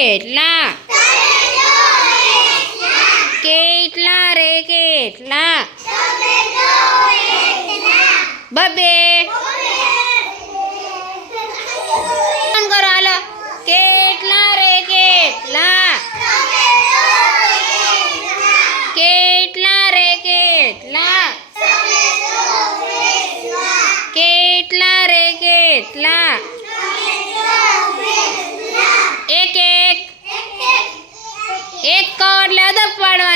કેટલા કેટલા રે કેટલા બબે ફોન કરો હાલો કેટલા રે કેટલા કેટલા રે કેટલા કેટલા રે કેટલા એક કહો એટલે અદબ પાડવાની